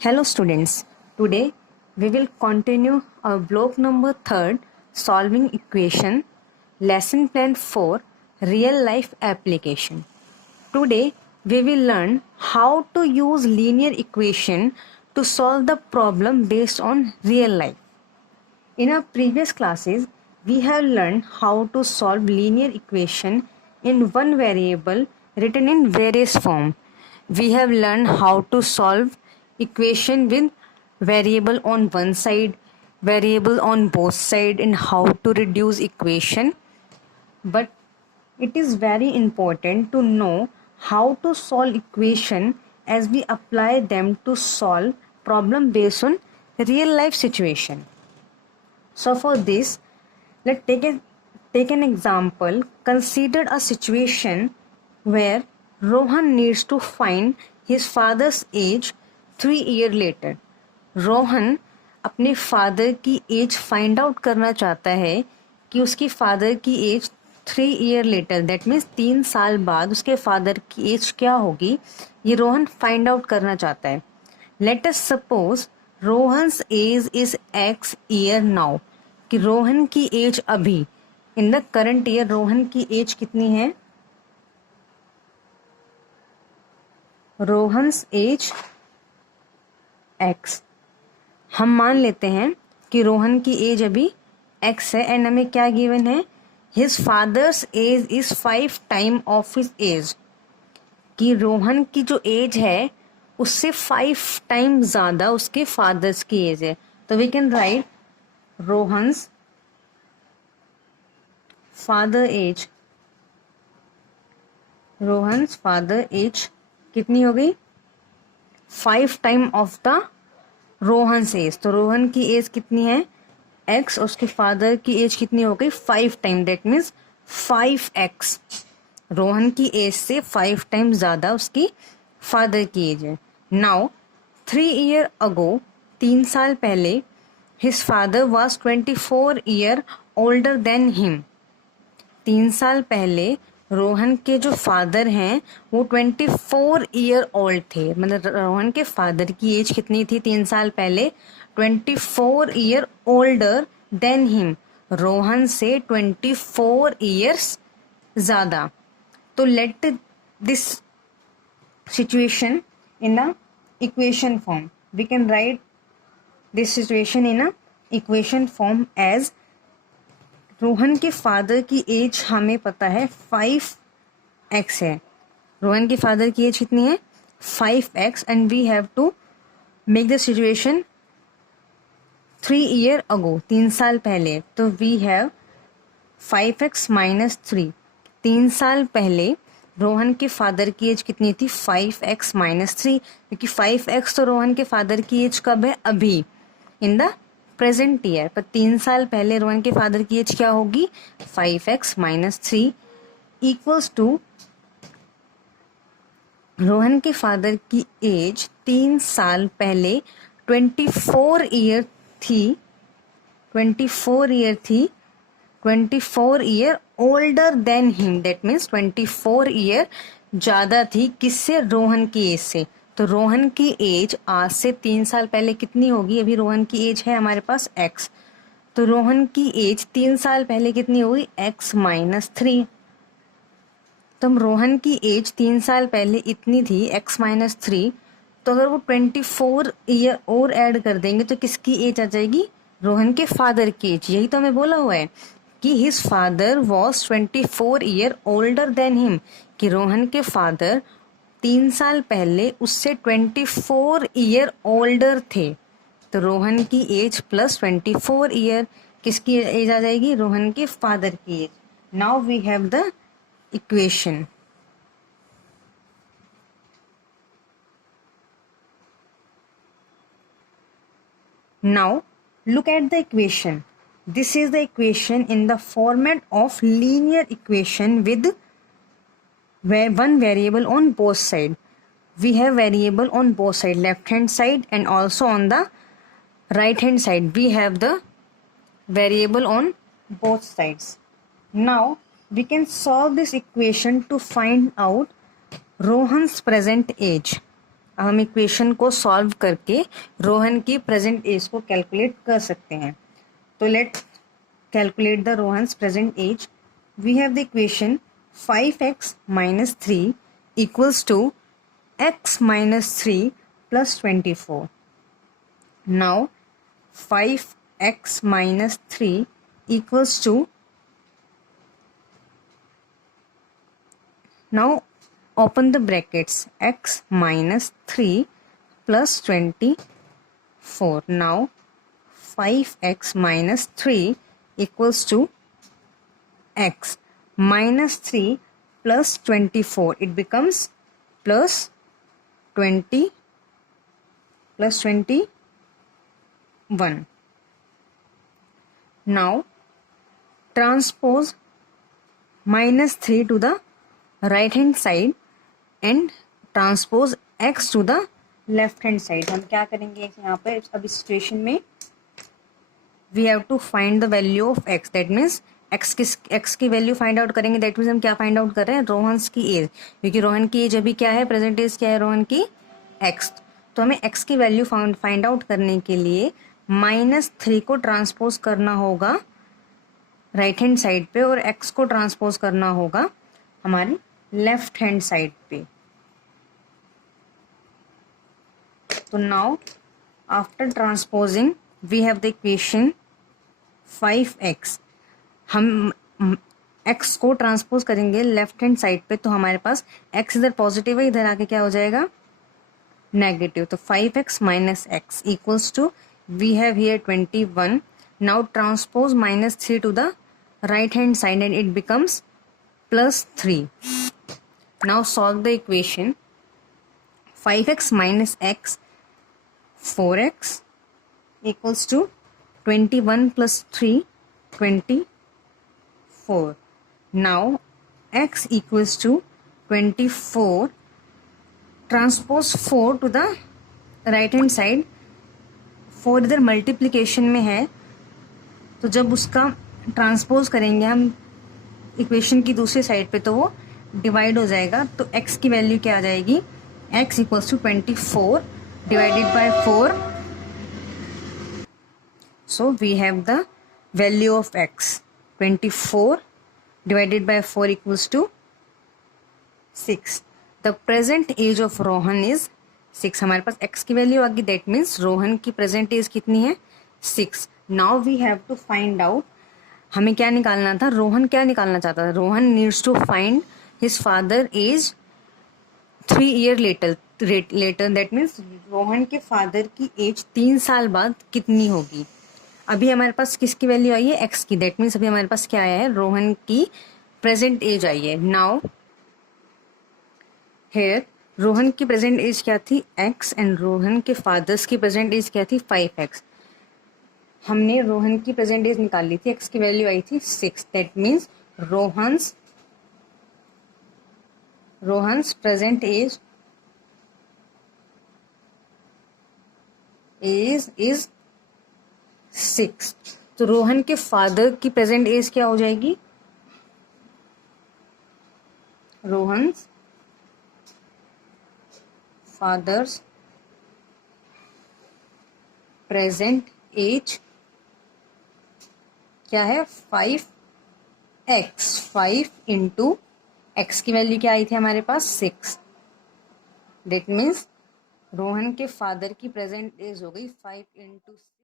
Hello students, today we will continue our block number 3rd solving equation lesson plan 4 real life application. Today we will learn how to use linear equation to solve the problem based on real life. In our previous classes we have learned how to solve linear equation in one variable written in various form. We have learned how to solve equation with variable on one side, variable on both side, and how to reduce equation. But it is very important to know how to solve equation as we apply them to solve problem based on real life situation. So for this, let's take an example. Consider a situation where Rohan needs to find his father's age 3 years later. Rohan अपने father की as find out करना चाहता है कि उसकी father की age 3 year later, that means 3 साल बाद उसके फादर की एज क्या होगी, ये रोहन फाइंड आउट करना चाहता है. Let us suppose Rohan's age is X year now, कि रोहन की एज अभी in the current year Rohan की एज कितनी है. Rohan's age X. हम मान लेते हैं कि रोहन की एज अभी एक्स है एंड हमें क्या गिवन है, his father's age is 5 time of his age, कि रोहन की जो एज है उससे 5 टाइम ज्यादा उसके फादर्स की एज है. तो we can write Rohan's father age, Rohan's father age कितनी हो गई, 5 time of the Rohan's age. तो रोहन की एज कितनी है एक्स, उसके फादर की एज कितनी हो गई 5 time, that means 5x. Rohan की एज से 5 टाइम ज्यादा उसकी फादर की एज है. नाउ 3 ईयर अगो, 3 साल पहले, his father was 24 year older than him. 3 साल पहले रोहन के जो फादर हैं वो 24 ईयर ओल्ड थे. मतलब रोहन के फादर की एज कितनी थी 3 साल पहले, 24 year older than him, Rohan से 24 ईयर्स ज्यादा. तो let this situation in a equation form. We can write this situation in a equation form as Rohan के फादर की एज हमें पता है 5x है. रोहन के फादर की एज कितनी है 5x and we have to make the situation 3 year ago, 3 साल पहले. तो वी हैव 5x माइनस 3. 3 साल पहले रोहन के फादर की एज कितनी थी 5x माइनस 3, क्योंकि 5x तो रोहन के फादर की एज कब है अभी इन द प्रेजेंट ईयर, पर 3 साल पहले रोहन के फादर की एज क्या होगी 5x minus 3 equals to Rohan के फादर की एज 3 साल पहले 24 ईयर थी, 24 ईयर थी, 24 year older than him, that means 24 year ज्यादा थी किससे, रोहन की एज से. तो रोहन की एज आज से 3 साल पहले कितनी होगी, अभी रोहन की एज है हमारे पास x, तो रोहन की एज 3 साल पहले कितनी होगी x माइनस 3. तो हम रोहन की एज 3 साल पहले इतनी थी x माइनस 3, तो अगर वो 24 ईयर और ऐड कर देंगे तो किसकी एज आ जाएगी, रोहन के फादर की एज. यही तो हमें बोला हुआ है कि his father was 24 year older than him, कि रोहन के फादर 3 साल पहले उससे 24 ईयर ओल्डर थे. तो रोहन की एज प्लस 24 ईयर किसकी एज आ जाएगी, रोहन के फादर की age. Now we have the equation. Now look at the equation. This is the equation in the format of linear equation with one variable on both side. We have variable on both side, left hand side and also on the right hand side. We have the variable on both sides. Now we can solve this equation to find out Rohan's present age. हम equation को solve करके रोहन की present as को calculate कर सकते हैं। तो let calculate the Rohan's present age. We have the equation 5x minus 3 equals to x minus 3 plus 24. Now 5x minus 3 equals to, now open the brackets, x minus 3 plus 24. Now 5x minus 3 equals to x minus 3 plus 24. It becomes plus 20 plus 21. Now transpose minus 3 to the right hand side and transpose x to the left hand side. हम क्या करेंगे यहाँ पे अब इस situation में we have to find the value of x, that means x की value find out करेंगे। दैट मीन्स हम क्या फाइंड आउट कर रहे हैं, रोहन्स की एज, क्योंकि रोहन की एज अभी क्या है, प्रेजेंट एज क्या है रोहन की, x। तो हमें x की वैल्यू फाइंड आउट करने के लिए -3 को ट्रांसपोज करना होगा राइट हैंड साइड पे और x को ट्रांसपोज करना होगा हमारी लेफ्ट हैंड साइड पे। तो now after transposing we have the equation 5x। हम x को ट्रांसपोज करेंगे लेफ्ट हैंड साइड पे, तो हमारे पास x इधर पॉजिटिव है, इधर आके क्या हो जाएगा नेगेटिव। तो 5x minus x equals to, we have here 21. Now transpose -3 to the right hand side and it becomes +3. Now solve the equation. 5x minus x, 4x equals to 21 plus 3, 24. Now x equals to 24. Transpose 4 to the right hand side. 4 इधर multiplication में है, तो जब उसका transpose करेंगे हम equation की दूसरी साइड पे तो वो डिवाइड हो जाएगा। तो x की वैल्यू क्या आ जाएगी, x equals to 24 divided by 4। So we have the value of x 24 divided by 4 equals to 6। The present age of Rohan is 6। हमारे पास x की वैल्यू आ गई, दैट मीन्स रोहन की प्रेजेंट एज कितनी है, 6। Now we have to find out, हमें क्या निकालना था, रोहन क्या निकालना चाहता था, Rohan needs to find his father age 3 year later, that means Rohan के फादर की एज 3 साल बाद कितनी होगी। अभी हमारे पास किसकी वैल्यू आई है, x की, दैट मीन्स अभी हमारे पास क्या आया है, रोहन की प्रेजेंट एज आई है। नाउ हेयर रोहन की प्रेजेंट एज क्या थी, x, एंड रोहन के फादर्स की प्रेजेंट एज क्या थी, 5x। हमने रोहन की प्रेजेंट एज निकाल ली थी, x की वैल्यू आई थी 6, that means Rohan's present age is 6। तो रोहन के फादर की प्रेजेंट एज क्या हो जाएगी, रोहन्स फादर्स प्रेजेंट एज क्या है, 5x। 5 इंटू x की वैल्यू क्या आई थी हमारे पास, 6। दैट मीन्स रोहन के फादर की प्रेजेंट एज हो गई 5 इंटू